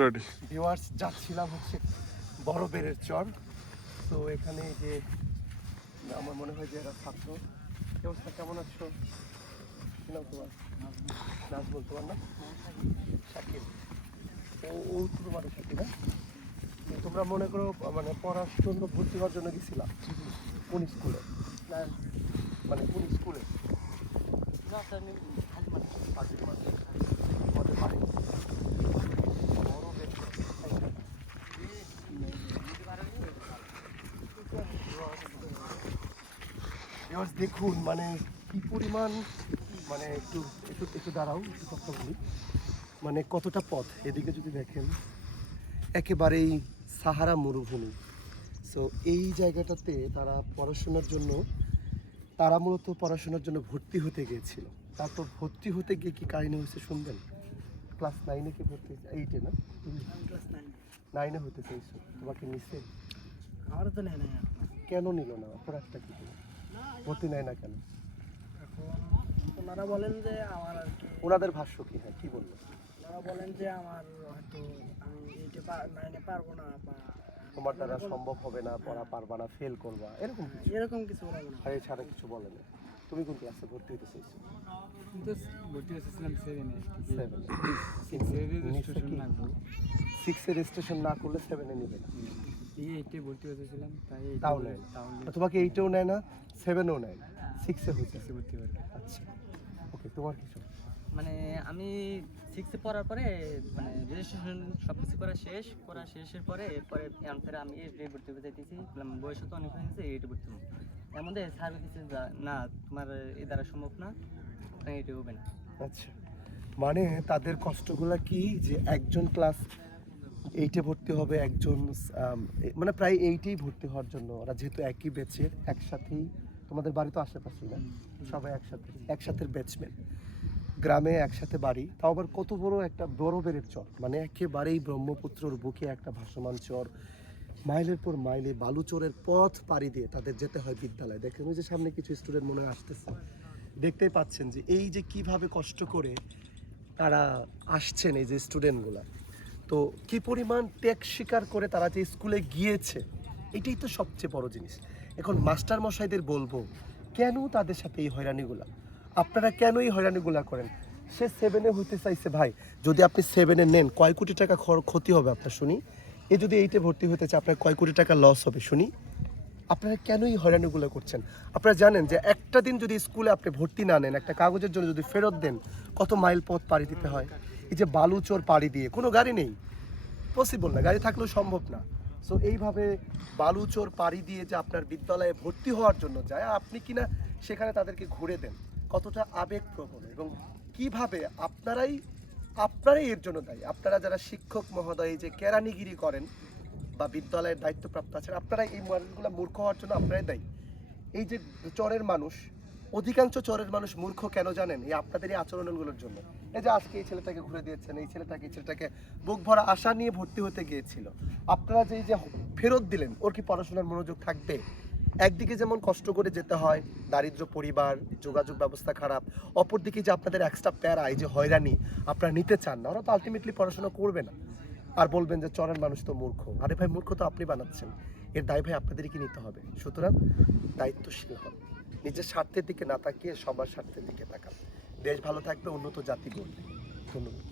Ready viewers যাচ্ছিলাম হচ্ছে বড় বেড়ের চর। তো এখানে যে আমার মনে হয় যে এরা ছাত্র। অবস্থা? কেমন আছো? কি নাম তোমার? নাজমুল তোমার না শাকিল। ও ও তোমার শাকিল না তোমরা মনে করো মানে পড়ার জন্য ভর্তি হওয়ার জন্য গেছিলাম কোন স্কুলে? মানে কোন স্কুলে? বাড়ি? বড় বেড় চর, তাই না? ভিউয়ার্স দেখুন মানে কি পরিমাণ মানে একটু একটু একটু দাঁড়াও একটু কথা বলি। মানে কতটা পথ? এদিকে যদি দেখেন একেবারেই সাহারা মরুভূমি। সো এই জায়গাটাতে তারা পড়াশোনার জন্য তারা মূলত পড়াশোনার জন্য ভর্তি হতে গিয়েছিল। তারপর ভর্তি হতে গিয়ে কি কাহিনী হয়েছে শুনবেন? ক্লাস নাইনে কি ভর্তি হয়েছে? এইটে না? নাইনে হতে চাইছো। তোমাকে নিছে? আমারও তো নেয় না কেন নিল না? অপরাধটা কি? ভর্তি নেয় না কেন? এখন ওনারা বলেন যে আমার আর কি ওনাদের ভাষ্য কি? হ্যাঁ কি বলল ওনারা বলেন যে আমার হয়তো আমি এইটে নাইনে পারব না বা তোমার দ্বারা সম্ভব হবে না পড়া পারবা না ফেল করবা এরকম কিছু? এরকম কিছু ওরা বলে আর এছাড়া কিছু বলে না। তুমি কোন ক্লাসে ভর্তি হতে চাইছো? ভর্তি হয়েছিলাম সেভেনে সেভেন সিক্সে রেজিস্ট্রেশন না করলে সেভেনে নেবে না। এই এইটে ভর্তি হয়েছিলাম তাই তাও নেয় না। তোমাকে এইটেও নেয় না সেভেনও নেয় না সিক্সে হয়েছে। ভর্তি পারবে আচ্ছা। ওকে তোমার কিছু মানে আমি সিক্সে পড়ার পরে মানে রেজিস্ট্রেশন সব কিছু করা শেষ করা শেষের পরে এরপরে অ্যান্সারে আমি এইটে ভর্তি হতে চাইতেছি। বয়স তো অনেক হয়ে গেছে এইটে ভর্তি হব। এর মধ্যে স্যার বলতেছে না তোমার এ দ্বারা সম্ভব না এইটে হবে না। আচ্ছা। মানে তাদের কষ্টগুলো কি? যে একজন ক্লাস এইটে ভর্তি হবে একজন মানে প্রায় এইটেই ভর্তি হওয়ার জন্য ওরা যেহেতু একই ব্যাচের একসাথেই তোমাদের বাড়ি তো আশেপাশেই না? সবাই একসাথে একসাথে ব্যাটসম্যান গ্রামে একসাথে বাড়ি তাও আবার কত বড় একটা বেড়ের চর। মানে একেবারেই ব্রহ্মপুত্রর বুকে একটা ভাসমান চর। মাইলের পর মাইলে বালুচরের পথ পাড়ি দিয়ে তাদের যেতে হয় বিদ্যালয়। দেখেন যে সামনে কিছু স্টুডেন্ট মনে হয় আসতেছে। দেখতেই পাচ্ছেন যে এই যে কীভাবে কষ্ট করে তারা আসছেন এই যে স্টুডেন্টগুলা তো কি পরিমাণ ত্যাগ স্বীকার করে তারা যে স্কুলে গিয়েছে এটাই তো সবচেয়ে বড় জিনিস। এখন মাস্টার মশাইদের বলব, কেন তাদের সাথে এই হয়রানিগুলা? আপনারা কেন এই হয়রানিগুলা করেন? সে সেভেনে হইতে চাইছে, ভাই, যদি আপনি সেভেনে নেন, কয় কোটি টাকা ক্ষতি হবে আপনার, শুনি? এ যদি এইটে ভর্তি হতে চায়, আপনার কয় কোটি টাকা লস হবে, শুনি? আপনারা কেনই হয়রানিগুলো করছেন? আপনারা জানেন যে একটা দিন যদি স্কুলে আপনি ভর্তি না নেন, একটা কাগজের জন্য যদি ফেরত দেন, কত মাইল পথ পাড়ি দিতে হয়? এই যে বালুচোর পাড়ি দিয়ে, কোনো গাড়ি নেই। পসিবল না, গাড়ি থাকলেও সম্ভব না। সো এইভাবে বালুচর পাড়ি দিয়ে যে আপনার বিদ্যালয়ে ভর্তি হওয়ার জন্য যায়, আপনি কিনা সেখানে তাদেরকে ঘুরে দেন? কতটা আবেগপ্রবণ এবং কীভাবে আপনারাই আপনারাই এর জন্য দায়ী? আপনারা যারা শিক্ষক মহোদয় যে কেরানিগিরি করেন বা বিদ্যালয়ের দায়িত্বপ্রাপ্ত আছেন আপনারা এই মানুষগুলো মূর্খ হওয়ার জন্য আপনারাই দায়ী। এই যে চরের মানুষ অধিকাংশ চরের মানুষ মূর্খ কেন জানেন এই আপনাদের এই আচরণগুলোর জন্য? এই যে আজকে এই ছেলেটাকে ঘুরে দিয়েছেন, এই ছেলেটাকে এই ছেলেটাকে বুক ভরা আশা নিয়ে ভর্তি হতে গিয়েছিল। আপনারা যে যে ফেরত দিলেন, ওর কি পড়াশোনার মনোযোগ থাকবে? একদিকে যেমন কষ্ট করে যেতে হয়, দারিদ্র পরিবার, যোগাযোগ ব্যবস্থা খারাপ, অপরদিকে যে আপনাদের এক্সট্রা প্যারা, এই যে হয়রানি আপনারা নিতে চান না, ওরা তো আলটিমেটলি পড়াশোনা করবে না। আর বলবেন যে চরের মানুষ তো মূর্খ। আরে ভাই, মূর্খ তো আপনি বানাচ্ছেন। এর দায় ভাই আপনাদেরই কি নিতে হবে? সুতরাং দায়িত্বশীল হন। নিজের স্বার্থের দিকে না তাকিয়ে সবার স্বার্থের দিকে তাকান। দেশ ভালো থাকবে, উন্নত জাতি গড়বে। ধন্যবাদ।